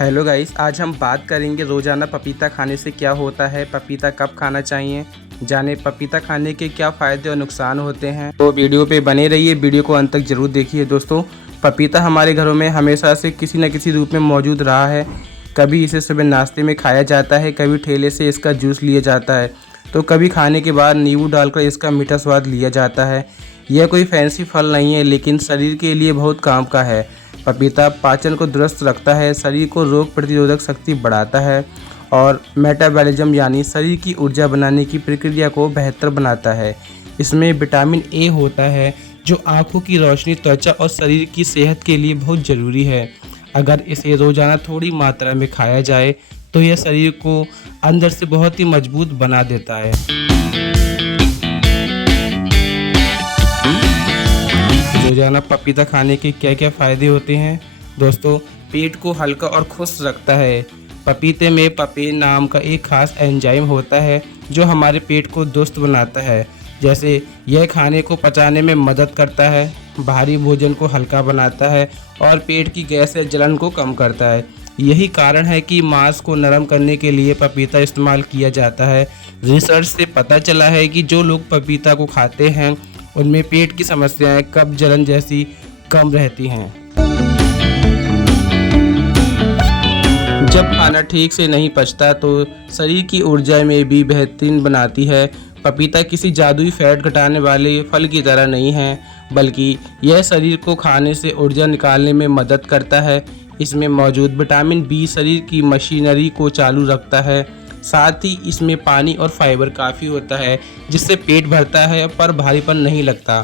Hello guys, आज हम बात करेंगे रोज़ाना पपीता खाने से क्या होता है, पपीता कब खाना चाहिए, जाने पपीता खाने के क्या फ़ायदे और नुकसान होते हैं। तो वीडियो पे बने रहिए, वीडियो को अंत तक ज़रूर देखिए। दोस्तों, पपीता हमारे घरों में हमेशा से किसी न किसी रूप में मौजूद रहा है। कभी इसे सुबह नाश्ते में खाया जाता है, कभी ठेले से इसका जूस लिया जाता है, तो कभी खाने के बाद नींबू डालकर इसका मीठा स्वाद लिया जाता है। यह कोई फैंसी फल नहीं है, लेकिन शरीर के लिए बहुत काम का है। पपीता पाचन को दुरुस्त रखता है, शरीर को रोग प्रतिरोधक शक्ति बढ़ाता है और मेटाबॉलिज्म यानी शरीर की ऊर्जा बनाने की प्रक्रिया को बेहतर बनाता है। इसमें विटामिन ए होता है जो आँखों की रोशनी, त्वचा और शरीर की सेहत के लिए बहुत ज़रूरी है। अगर इसे रोज़ाना थोड़ी मात्रा में खाया जाए तो यह शरीर को अंदर से बहुत ही मजबूत बना देता है। रोजाना पपीता खाने के क्या क्या फ़ायदे होते हैं। दोस्तों, पेट को हल्का और खुश रखता है। पपीते में पपेन नाम का एक खास एंजाइम होता है जो हमारे पेट को दुरुस्त बनाता है। जैसे यह खाने को पचाने में मदद करता है, भारी भोजन को हल्का बनाता है और पेट की गैस या जलन को कम करता है। यही कारण है कि मांस को नरम करने के लिए पपीता इस्तेमाल किया जाता है। रिसर्च से पता चला है कि जो लोग पपीता को खाते हैं उनमें पेट की समस्याएं, कब्ज, जलन जैसी कम रहती हैं। जब खाना ठीक से नहीं पचता तो शरीर की ऊर्जा में भी बेहतरीन बनाती है। पपीता किसी जादुई फैट घटाने वाले फल की तरह नहीं है, बल्कि यह शरीर को खाने से ऊर्जा निकालने में मदद करता है। इसमें मौजूद विटामिन बी शरीर की मशीनरी को चालू रखता है। साथ ही इसमें पानी और फाइबर काफ़ी होता है जिससे पेट भरता है पर भारीपन नहीं लगता।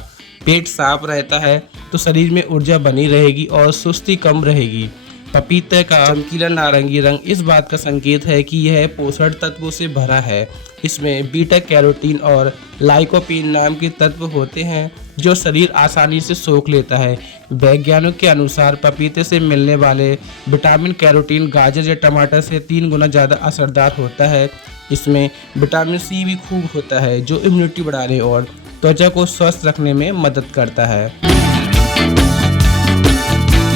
पेट साफ रहता है तो शरीर में ऊर्जा बनी रहेगी और सुस्ती कम रहेगी। पपीते का चमकीला नारंगी रंग इस बात का संकेत है कि यह पोषण तत्वों से भरा है। इसमें बीटा कैरोटीन और लाइकोपीन नाम के तत्व होते हैं जो शरीर आसानी से सोख लेता है। वैज्ञानिकों के अनुसार पपीते से मिलने वाले विटामिन कैरोटीन गाजर या टमाटर से 3 गुना ज़्यादा असरदार होता है। इसमें विटामिन सी भी खूब होता है जो इम्यूनिटी बढ़ाने और त्वचा को स्वस्थ रखने में मदद करता है।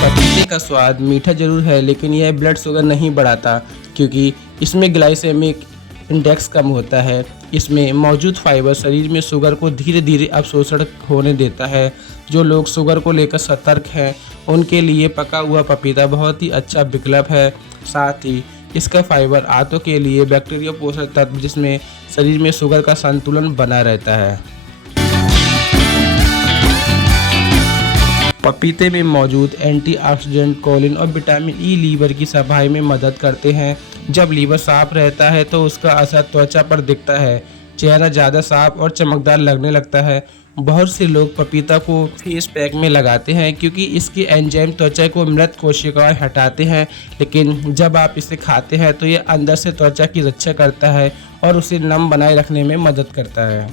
पपीते का स्वाद मीठा जरूर है, लेकिन यह ब्लड शुगर नहीं बढ़ाता क्योंकि इसमें ग्लाइसेमिक इंडेक्स कम होता है। इसमें मौजूद फाइबर शरीर में शुगर को धीरे धीरे अवशोषण होने देता है। जो लोग शुगर को लेकर सतर्क हैं उनके लिए पका हुआ पपीता बहुत ही अच्छा विकल्प है। साथ ही इसका फाइबर आंतों के लिए बैक्टीरिया पोषक तत्व जिसमें शरीर में शुगर का संतुलन बना रहता है। पपीते में मौजूद एंटीऑक्सीडेंट, कोलिन और विटामिन ई लीवर की सफाई में मदद करते हैं। जब लीवर साफ रहता है तो उसका असर त्वचा पर दिखता है, चेहरा ज़्यादा साफ और चमकदार लगने लगता है। बहुत से लोग पपीता को फेस पैक में लगाते हैं क्योंकि इसके एंजाइम त्वचा को मृत कोशिकाएं हटाते हैं, लेकिन जब आप इसे खाते हैं तो यह अंदर से त्वचा की रक्षा करता है और उसे नम बनाए रखने में मदद करता है।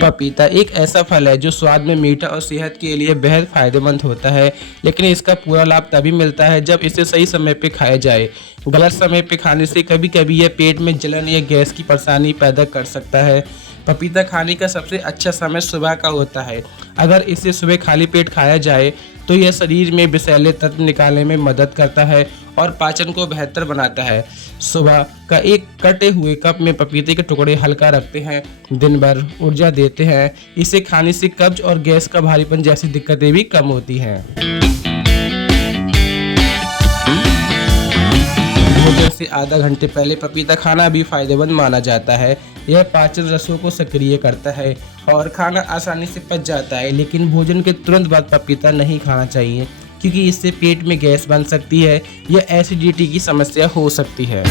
पपीता एक ऐसा फल है जो स्वाद में मीठा और सेहत के लिए बेहद फायदेमंद होता है, लेकिन इसका पूरा लाभ तभी मिलता है जब इसे सही समय पे खाया जाए। गलत समय पे खाने से कभी कभी यह पेट में जलन या गैस की परेशानी पैदा कर सकता है। पपीता खाने का सबसे अच्छा समय सुबह का होता है। अगर इसे सुबह खाली पेट खाया जाए तो यह शरीर में विषैले तत्व निकालने में मदद करता है और पाचन को बेहतर बनाता है। सुबह का एक कटे हुए कप में पपीते के टुकड़े हल्का रखते हैं, दिन भर ऊर्जा देते हैं। इसे खाने से कब्ज और गैस का भारीपन जैसी दिक्कतें भी कम होती हैं। भोजन से आधा घंटे पहले पपीता खाना भी फायदेमंद माना जाता है। यह पाचन रसों को सक्रिय करता है और खाना आसानी से पच जाता है, लेकिन भोजन के तुरंत बाद पपीता नहीं खाना चाहिए क्योंकि इससे पेट में गैस बन सकती है या एसिडिटी की समस्या हो सकती है।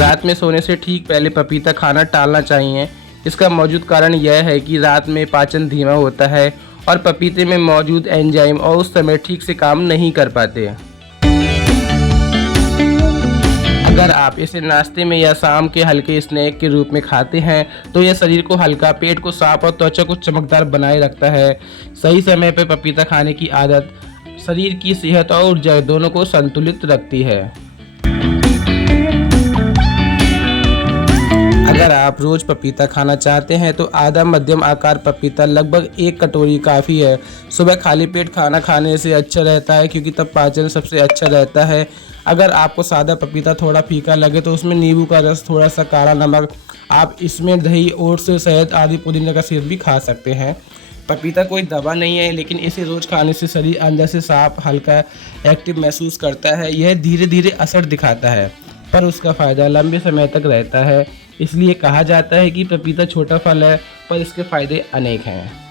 रात में सोने से ठीक पहले पपीता खाना टालना चाहिए। इसका मौजूद कारण यह है कि रात में पाचन धीमा होता है और पपीते में मौजूद एंजाइम और उस समय ठीक से काम नहीं कर पाते। अगर आप इसे नाश्ते में या शाम के हल्के स्नैक के रूप में खाते हैं तो यह शरीर को हल्का, पेट को साफ और त्वचा को चमकदार बनाए रखता है। सही समय पर पपीता खाने की आदत शरीर की सेहत और ऊर्जा दोनों को संतुलित रखती है। अगर आप रोज़ पपीता खाना चाहते हैं तो आधा मध्यम आकार पपीता लगभग 1 कटोरी काफ़ी है। सुबह खाली पेट खाना खाने से अच्छा रहता है क्योंकि तब पाचन सबसे अच्छा रहता है। अगर आपको सादा पपीता थोड़ा फीका लगे तो उसमें नींबू का रस, थोड़ा सा काला नमक, आप इसमें दही, ओट्स, शहद आदि पुदीने का सेवन भी खा सकते हैं। पपीता कोई दवा नहीं है, लेकिन इसे रोज़ खाने से शरीर अंदर से साफ, हल्का, एक्टिव महसूस करता है। यह धीरे धीरे असर दिखाता है, पर उसका फ़ायदा लंबे समय तक रहता है। इसलिए कहा जाता है कि पपीता छोटा फल है, पर इसके फ़ायदे अनेक हैं।